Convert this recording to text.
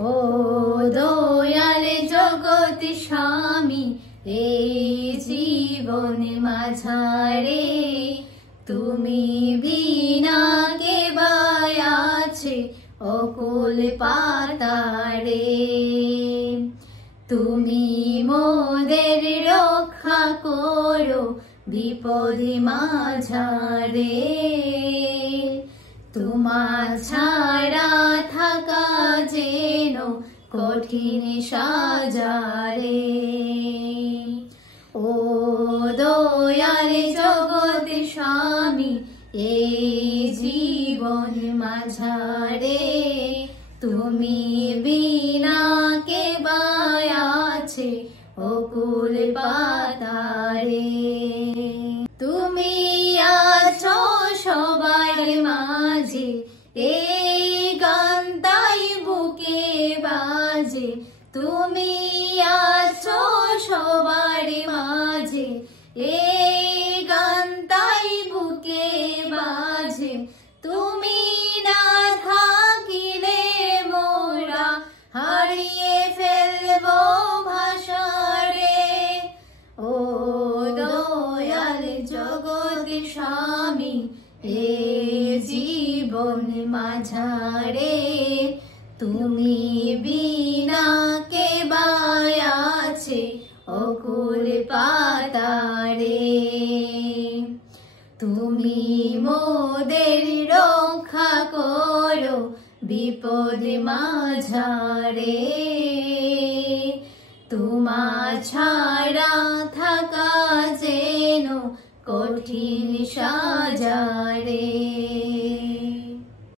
ও দয়াল জগৎ স্বামী এই জীবন মাঝারে তুমি বিনা কে বায়াছে অকুল পাতারে তুমি মোদের রক্ষা করো বিপদ মাঝারে তোমার ছাড়া থাকা যেন কঠিন সাজারে ও দয়াল জগৎ স্বামী এই জীবন মাঝারে তুমি বিনা কে বায়াছে অকুল পাতারে তুমি আছো সবার মাঝে এই গান তাই বুকে বাজে তুমি আছো সবার মাঝে এই গান তাই বুকে বাজে তুমি না থাকিলে মোরা হারিয়ে ফেলবো ভাষারে ও দয়াল জগৎ স্বামী এই জীবন মাঝারে তুমি বিনা কে বায়াছে অকুল পাতারে তুমি মোদের রক্ষা করো বিপদ মাঝারে তোমার ছাড়া থাকা যেন কঠিন সাজারে।